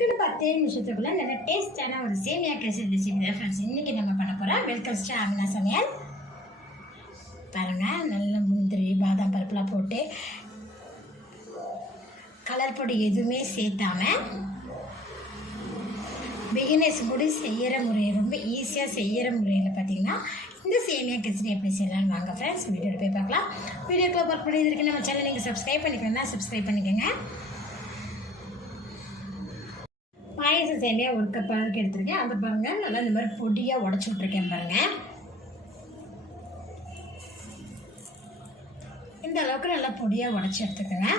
டக்குன்னு பத்தே நிமிஷத்துக்குள்ள நல்ல டேஸ்டான ஒரு சேமியா கேசரி ரெசிபி தான் ஃப்ரெண்ட்ஸ் இன்றைக்கி நம்ம பண்ண போகிறோம் வெல்கம் ஸ்டார் அமினா சமையல். பாருங்கள் நல்ல முந்திரி பாதாம் பருப்புலாம் போட்டு கலர் பொடி எதுவுமே சேர்த்தாம பிகினர்ஸ் கூட செய்கிற முறை ரொம்ப ஈஸியாக செய்கிற முறையில் பார்த்தீங்கன்னா இந்த சேமியா கிச்சடி எப்படி செய்யலாம்னு வாங்க ஃப்ரெண்ட்ஸ் வீடியோவில் போய் பார்க்கலாம். வீடியோக்குள்ளே ஒர்க் பண்ணி இருக்கு நம்ம சேனல் நீங்கள் சப்ஸ்கிரைப் பண்ணிக்கணும்னா சப்ஸ்கிரைப் பண்ணிக்கோங்க. பாயசம் சேமியா ஒரு கப் அளவுக்கு எடுத்திருக்கேன். அதை பாருங்கள் நல்லா இந்த மாதிரி பொடியாக உடச்சி விட்ருக்கேன் பாருங்கள் இந்த அளவுக்கு நல்லா பொடியாக உடச்சி எடுத்துக்கோங்க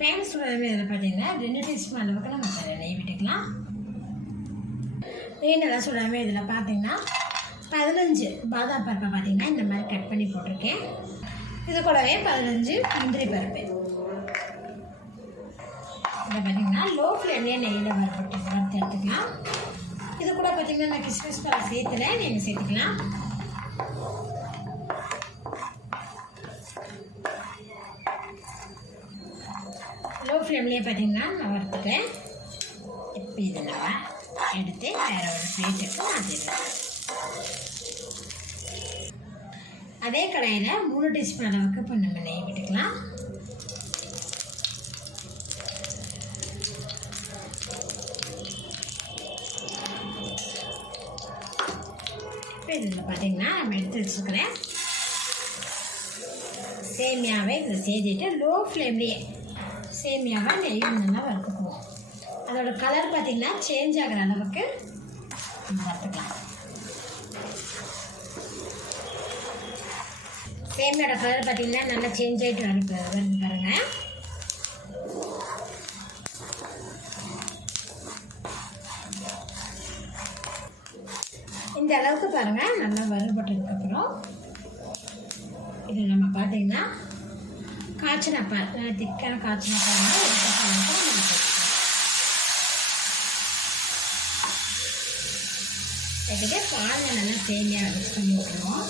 பேன் சுடாமல் இதில் பார்த்தீங்கன்னா ரெண்டு டீஸ்பூன் அளவுக்கு நம்ம நெய் விட்டுக்கலாம். நெய் நல்லா சுடாமல் இதில் பார்த்தீங்கன்னா பதினஞ்சு பாதாம் பருப்பை பார்த்தீங்கன்னா இந்த மாதிரி கட் பண்ணி போட்டிருக்கேன். இது கூடவே பதினஞ்சு முந்திரி பருப்பு. இதை பார்த்தீங்கன்னா லோ ஃப்ளேம்லேயே நெய்யில் வறுபட்டு வறுத்து எடுத்துக்கலாம் இது கூட பார்த்தீங்கன்னா நான் கிறிஸ்மஸ் பழம் சேர்த்துனேன் நீங்கள் சேர்த்துக்கலாம். லோ ஃப்ளேம்லேயே பார்த்தீங்கன்னா நான் வறுத்துட்டேன் இப்போ இதை நம்ம எடுத்து வேற ஒரு பிளேட்டுக்கு மாற்றிடுவேன் அதே கடையில் மூணு டீஸ்பூன் அளவுக்கு இப்போ நம்ம நெய் விட்டுக்கலாம். இதில் பார்த்தீங்கன்னா நம்ம எடுத்து வச்சுருக்கிறேன் சேமியாவை இதில் சேர்த்துட்டு லோ ஃப்ளேம்லேயே சேமியாவை நெய் நல்லா வறுத்துக்குவோம். அதோட கலர் பார்த்திங்கன்னா சேஞ்ச் ஆகிற அளவுக்கு நம்ம வறுத்துக்கலாம். சேமியோட கலர் பார்த்திங்கன்னா நல்லா சேஞ்ச் ஆகிட்டு வருது வருது பாருங்கள் இந்த அளவுக்கு பாருங்கள் நல்லா வறுபட்டதுக்கப்புறம் இது நம்ம பார்த்தீங்கன்னா காய்ச்சின பால் நல்லா திக்கான காய்ச்சின பால் வந்து ஒரு பாலில் நல்லா சேமியாக மிக்ஸ் பண்ணி விட்டுருவோம்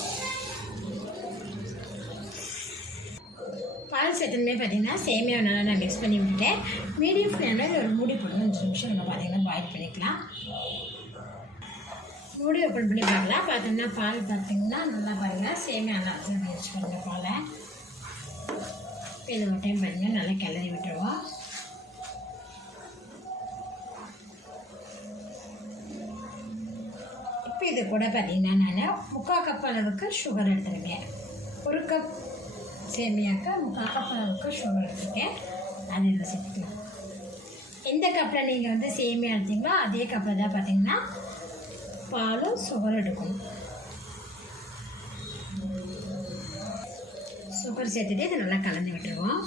பால் சேர்த்துமே பார்த்தீங்கன்னா சேமியாவை நல்லா நான் மிக்ஸ் பண்ணி விட்டுட்டேன். மீடியம் ஃப்ளேமில் ஒரு மூடி போட்டு அஞ்சு நிமிஷம் நம்ம பார்த்தீங்கன்னா பாயில் பண்ணிக்கலாம். மூடி ஓப்பன் பண்ணி பார்க்கலாம் பார்த்தீங்கன்னா பால் பார்த்தீங்கன்னா நல்லா பாருங்கள் சேமியா நல்லா அப்சர்வ் வச்சுக்கோங்க பாலை. இது ஒரு டைம் பாருங்கள் நல்லா கிளறி விட்டுருவோம். இப்போ இது கூட பார்த்தீங்கன்னா நான் முக்கால் கப் அளவுக்கு சுகர் எடுத்துருக்கேன். ஒரு கப் சேமியாக்கா முக்கால் கப் அளவுக்கு சுகர் எடுத்துருக்கேன். அது இதில் சேர்த்துக்கலாம். எந்த கப்பில் நீங்கள் வந்து சேமியா எடுத்தீங்களோ அதே கப்பில் தான் பார்த்தீங்கன்னா பாலும் சுகர் எடுக்கணும். சுகர் சேர்த்துட்டு இதை நல்லா கலந்து விட்டுருவோம்.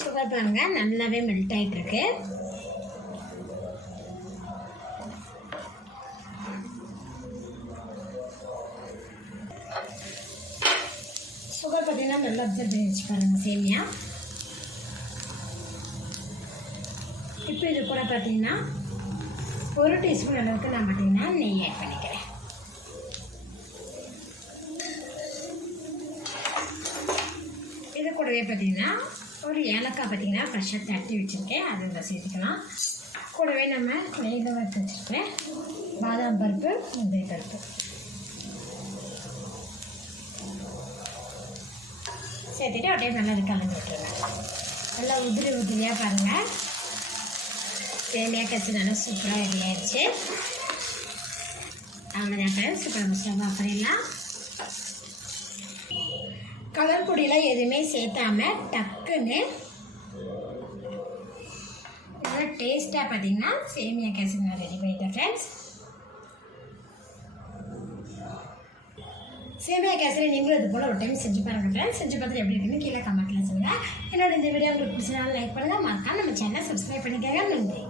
சுகர் பாருங்க நல்லாவே மெல்ட் ஆகிட்டுருக்கு இருக்கு நல்லா அப்சர்வ் பண்ணி வச்சு பாருங்க சேமியா. இப்போ இது கூட பார்த்தீங்கன்னா ஒரு டீஸ்பூன் அளவுக்கு நான் பார்த்தீங்கன்னா நெய் ஆட் பண்ணிக்கிறேன். இது கூடவே பார்த்தீங்கன்னா ஒரு ஏலக்காய் பார்த்தீங்கன்னா ஃப்ரெஷ்ஷாக தட்டி வச்சுருக்கேன். அதை இதில் சேர்த்துக்கலாம். கூடவே நம்ம நெய்யில் வறுத்து வச்சுருக்கேன் பாதாம் பருப்பு முந்திரி பருப்பு. சேர்த்துட்டு அப்படியே நல்லா இது கலந்து விட்டுருவேன் நல்லா உதிரி உதிரியாக பாருங்கள் சேமியா கச்சு நல்லா சூப்பராக ரெடி ஆயிடுச்சு. அவ்வளோதான் ஃப்ரெண்ட்ஸ் இப்போ நம்ம ஸ்டவ் கலர் பொடியெலாம் எதுவுமே சேர்த்தாம டக்குன்னு நல்லா டேஸ்ட்டாக பார்த்தீங்கன்னா சேமியா கேசரி நான் ரெடி பண்ணிட்டேன் ஃப்ரெண்ட்ஸ் சேமியா கேசரி நீங்களும் இது போல் ஒரு டைம் செஞ்சு பாருங்கள் ஃப்ரெண்ட்ஸ் செஞ்சு பார்த்துட்டு எப்படி இருக்குன்னு கீழே கமெண்ட்டில் சொல்லுங்கள் என்னோட இந்த வீடியோ உங்களுக்கு பிடிச்சனால லைக் பண்ணுங்கள் மறக்காம நம்ம சேனலை சப்ஸ்கிரைப் பண்ணிக்கிறேன் நன்றி.